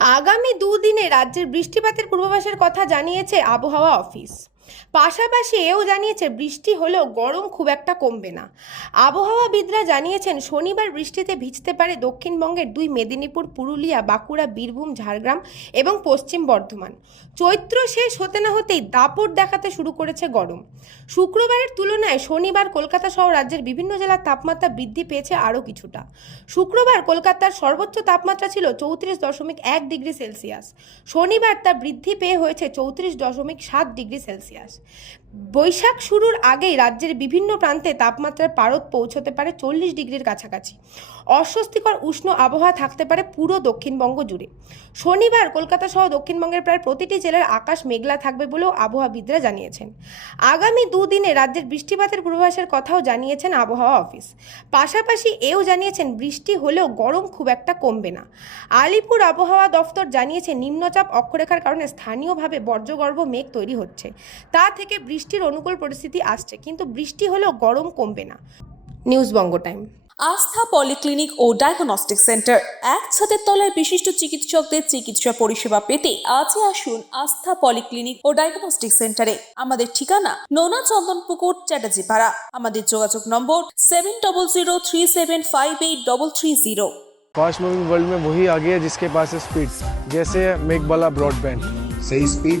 আগামী দুদিনে রাজ্যের বৃষ্টিপাতের পূর্বাভাসের কথা জানিয়েছে আবহাওয়া অফিস। পাশাপাশি এও জানিয়েছে, বৃষ্টি হলেও গরম খুব একটা কমবে না। আবহাওয়াবিদরা জানিয়েছেন, শনিবার বৃষ্টিতে ভিজতে পারে দক্ষিণবঙ্গের দুই মেদিনীপুর, পুরুলিয়া, বাঁকুড়া, বীরভূম, ঝাড়গ্রাম এবং পশ্চিম বর্ধমান। চৈত্র শেষ হতে না হতেই দাপট দেখাতে শুরু করেছে গরম। শুক্রবারের তুলনায় শনিবার কলকাতা সহ রাজ্যের বিভিন্ন জেলার তাপমাত্রা বৃদ্ধি পেয়েছে আরও কিছুটা। শুক্রবার কলকাতার সর্বোচ্চ তাপমাত্রা ছিল চৌত্রিশ দশমিক এক ডিগ্রি সেলসিয়াস। শনিবার তা বৃদ্ধি পেয়ে হয়েছে চৌত্রিশ দশমিক সাত ডিগ্রি সেলসিয়াস। gracias. বৈশাখ শুরুর আগেই রাজ্যের বিভিন্ন প্রান্তে তাপমাত্রার পারদ পৌঁছতে পারে চল্লিশ ডিগ্রির কাছাকাছি। অস্বস্তিকর উষ্ণ আবহাওয়া থাকতে পারে পুরো দক্ষিণবঙ্গ জুড়ে। শনিবার কলকাতা সহ দক্ষিণবঙ্গের প্রায় প্রতিটি জেলার আকাশ মেঘলা থাকবে বলেও আবহাওয়াবিদরা জানিয়েছেন। আগামী দুদিনে রাজ্যের বৃষ্টিপাতের পূর্বাভাসের কথাও জানিয়েছেন আবহাওয়া অফিস। পাশাপাশি এও জানিয়েছেন, বৃষ্টি হলেও গরম খুব একটা কমবে না। আলিপুর আবহাওয়া দফতর জানিয়েছে, নিম্নচাপ অক্ষরেখার কারণে স্থানীয়ভাবে বর্জ্যগর্ভ মেঘ তৈরি হচ্ছে। তা থেকে বৃষ্টির অনুকূল পরিস্থিতি আসছে কিন্তু বৃষ্টি হলেও গরম কমবে না। News Banga time. Astha polyclinic ও ডায়াগনস্টিক সেন্টার এক ছাদের তলায় বিশিষ্ট চিকিৎসকদের চিকিৎসা পরিষেবা পেতে আজই আসুন আস্থা পলিক্লিনিক ও ডায়াগনস্টিক সেন্টারে। আমাদের ঠিকানা নোনা চন্দনপুকুর চ্যাটার্জি পাড়া আমাদের যোগাযোগ নম্বর seven double zero three seven five eight double three zero. Fast moving world মে ওই আগে गया जिसके पास है स्पीड जैसे मेघबाला ब्रॉडबैंड सही स्पीड